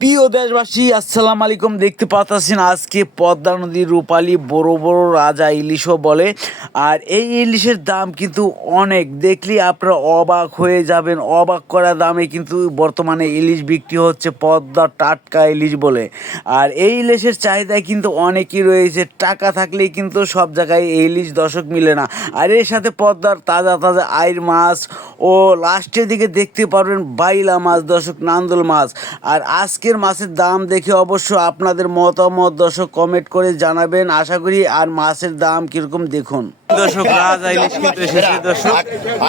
প্রিয় দেশবাসী, আসসালামু আলাইকুম। দেখতে পাচ্ছেন আজকে পদ্মা নদীর রূপালী বড় বড় রাজা ইলিশও বলে। আর এই ইলিশের দাম কিন্তু অনেক, দেখলে আপনারা অবাক হয়ে যাবেন। অবাক করা দামে কিন্তু বর্তমানে ইলিশ বিক্রি হচ্ছে, পদ্মা টাটকা ইলিশ বলে। আর এই ইলিশের চাহিদা কিন্তু অনেকই রয়েছে, টাকা থাকলেই কিন্তু সব জায়গায় এই ইলিশ দর্শক মিলে না। আর এর সাথে পদ্মার তাজা তাজা আইর মাছ ও লাস্টের দিকে দেখতে পারবেন বাইলা মাছ দর্শক, নান্দল মাছ। আর আজকের মাছের দাম দেখে অবশ্য আপনাদের মতামত দর্শক কমেন্ট করে জানাবেন আশা করি। আর মাছের দাম কিরকম দেখুন দর্শক। রাজা ইলিশ কিন্তু এসেছে দর্শক।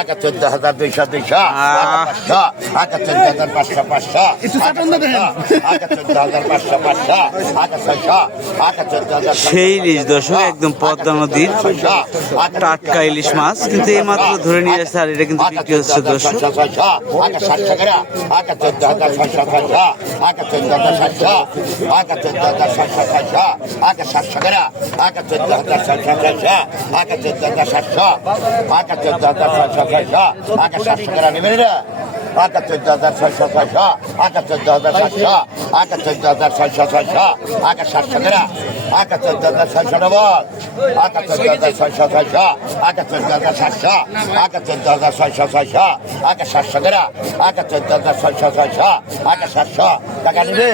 14,200 সেই ইলিশ দর্শক, একদম পদ্মা নদীর টাটকা ইলিশ মাছ কিন্তু এই মাত্র ধরে নিয়ে আসছে। আর এটা কিন্তু বিক্রি হচ্ছে দর্শক। টাকা নিবে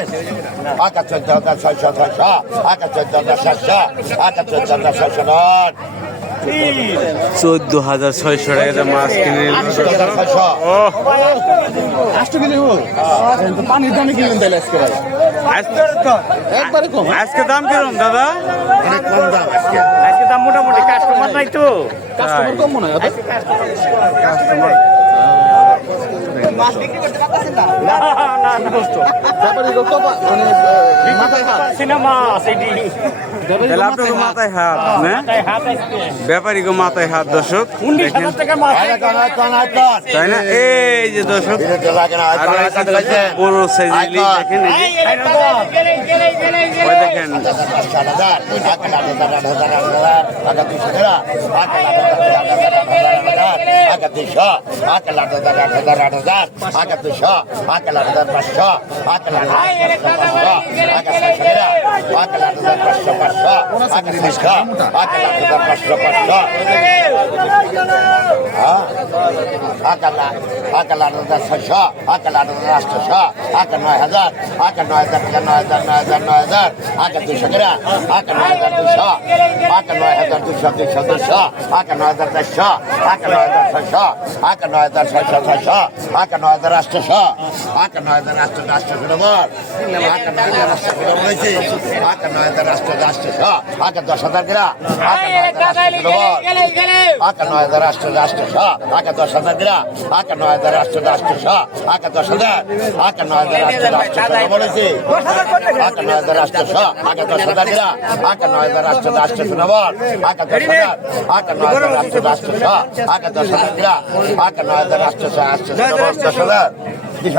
14,600 টাকা মাছ কিনে পানির দামে কিনবেন তাহলে একবারে কম। আজকে দাম কিরকম দাদা? অনেক কম দাম আজকে। আজকে দাম মোটামুটি, কাস্টমার নাই তো। কাস্টমার কম মনে হয় কাস্টমার মাথায় হাত, ব্যাপারীকে মাথায় হাত দর্শক, তাই না? এই যে দর্শক বড় সাইজের ইলিশ দেখেন, দেখেন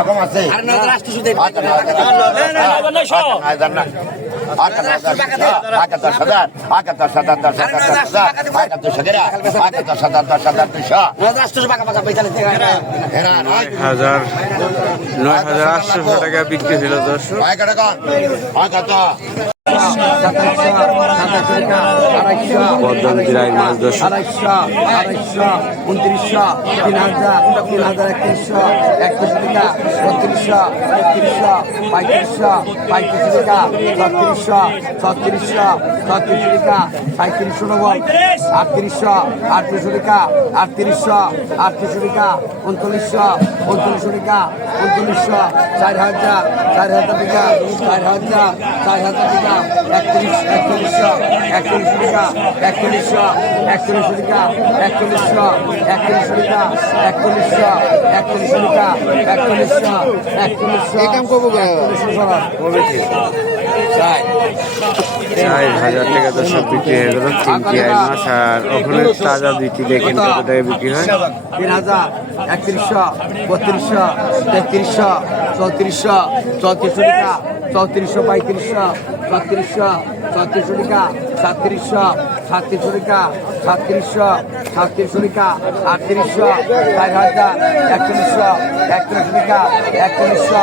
কম আছে। টাকা বিক্রি হলো দর্শক। পদ্মা নদীর আইর মাছ দর্শক। 250, 2900, 3000, 3100, 3200 টাকা, 3500, 3500, 3600, 3700 টাকা, 3500 নবল, 3800 টাকা, 3800 টাকা, 2900 টাকা, 2900, 4000 টাকা, 4000 টাকা, 4100 টাকা, 4100 টাকা, 4100 টাকা দর্শক বিক্রি হয়ে গেল 3টি আইর মাছ। আর ওখানে তাজা দুইটি দেখেন কত টাকা বিক্রি হয়। 3000, 3100, 3200, 3300, 3400 টাকা, 3400, 3500, ছত্রিশশো ছত্রিশশো টাকা সাতত্রিশশো সাতত্রিশশো টাকা সাতত্রিশশো সাতত্রিশশো টাকা আটত্রিশশো 4,000 একচল্লিশশো একচল্লিশশো টাকা একচল্লিশশো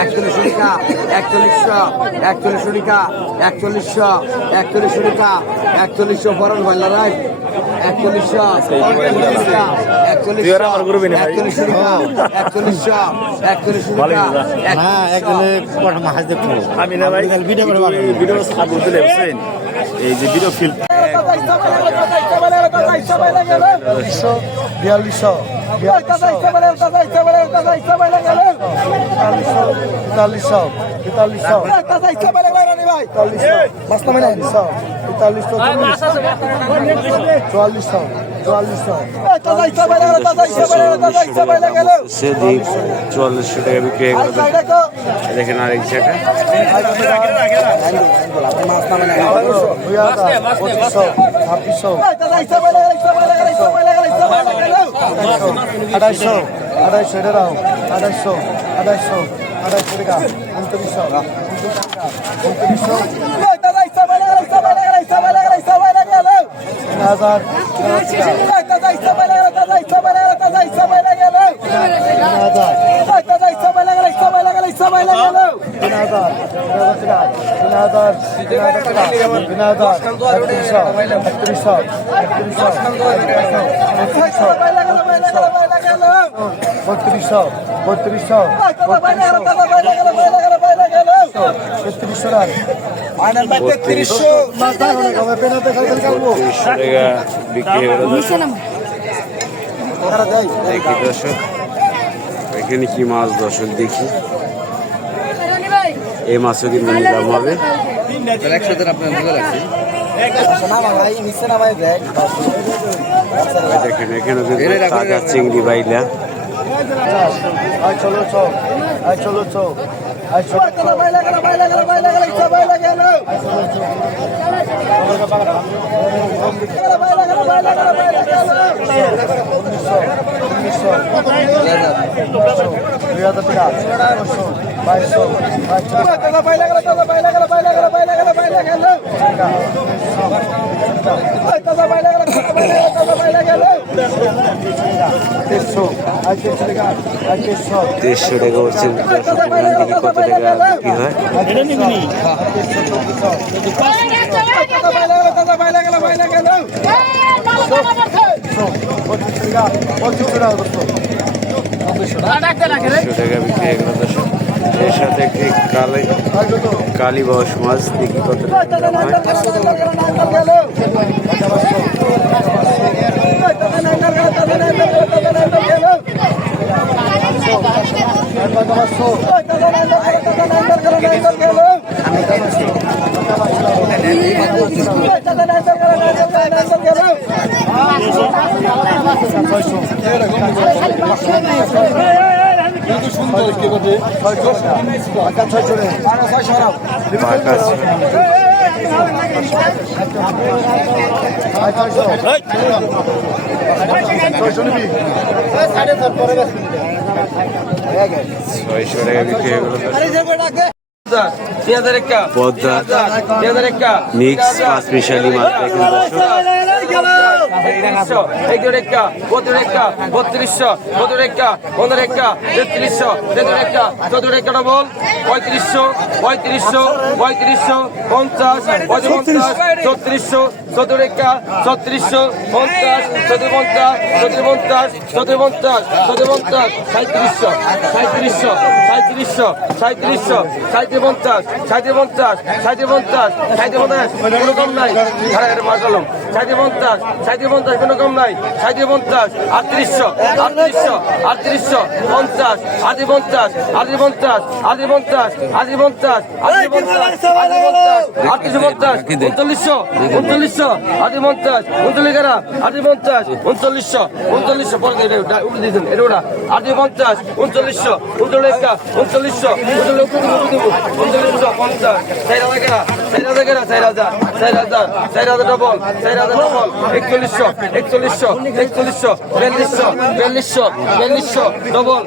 একচল্লিশশো টাকা একচল্লিশশো একচল্লিশশো টাকা একচল্লিশশো একচল্লিশশো টাকা একচল্লিশশো ফরন ভাইলা রাই একচল্লিশশো টাকা একচল্লিশশো একচল্লিশশো টাকা একচল্লিশশো একচল্লিশশো টাকা না একদলে মাছ দেখো আমি না ভাই ভিডিও সাবুত লেখছেন এই যে ভিডিও ফিল্ম বিয়াল্লিশশো তেতাল্লিশশো তেতাল্লিশশো চুয়াল্লিশশো চুয়াল্লিশশো সেদিক 4400 টাকা বিক্রি হয়ে গেল। দেখেন আরেক জায়গা পঁচিশশো ছাব্বিশশো আড়াইশো আড়াইশো এটা রাও আড়াইশো আড়াইশো আড়াইশো টাকা 29শো 3,000 বত্রিশশো বত্রিশশো তেত্রিশশো রান 3300 টাকা বিক্রি হয়ে গেল। দেখি দর্শক এখানে কি মাছ দর্শক দেখি এই মাছও কিন্তু নিলাম হবে। দেখেন এখানে কিন্তু তাজা চিংড়ি বাইলা চলো চো চলো চো দেড়শো টাকা হচ্ছে দর্শক এখান থেকে কত টাকা বিক্রি হয়। দেড়শো টাকা বিক্রি হয়ে গেল দর্শক। এর সাথে একটি কালী বাউস মাছ দেখি কত টাকা দাম হয়। ছয়শো টাকা বিক্রি হয়ে গেল। পদ্মা মিক্স পাঁচ মিশালি মাছ দেখেন দর্শক। বত্রিশশো তেত্রিশশো ডবল 3500 50 55 3400 3700 50 কোনো কম নাই মাসালম 50 কোনো কম নাই 3800 50 39 50 4,000 ডবল 4,000 4100 4100 4200 ডবল 50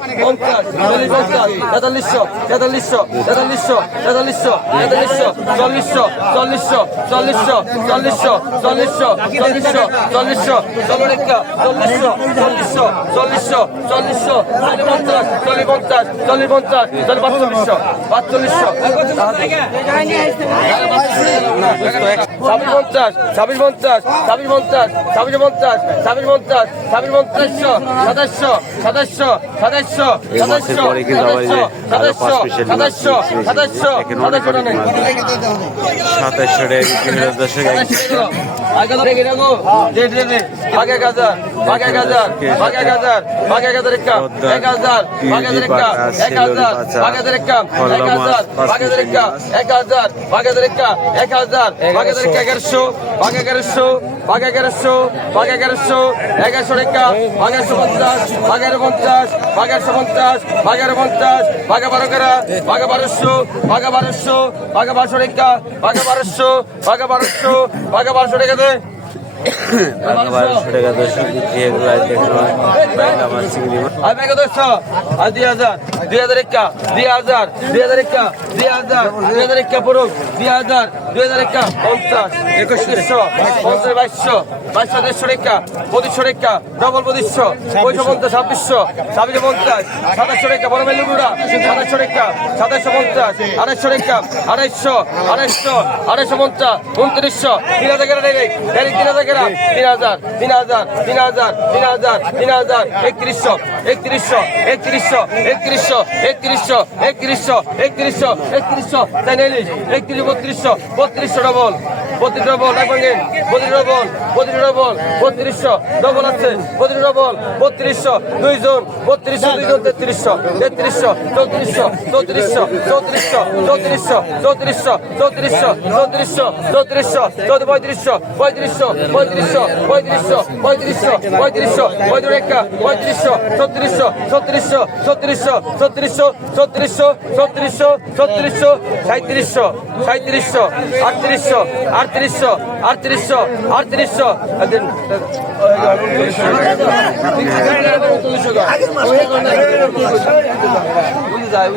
4300 4400 ডবল 2500 2600 2750 বড় মেলুগুড়া 2700 টাকা 2750 250 টাকা 250 250 2900 3000 টাকা ডাইরেক্ট 3000 টাকা 3000 3100 3100 3200 ডবল 32 ডবল রাখবেন 32 ডবল 3200 ডবল আছে 32 ডবল 3200 দুইজন 3200 3300 3300 3400 3400 3400 3400 3400 3400 3400 3500 বুঝে যায়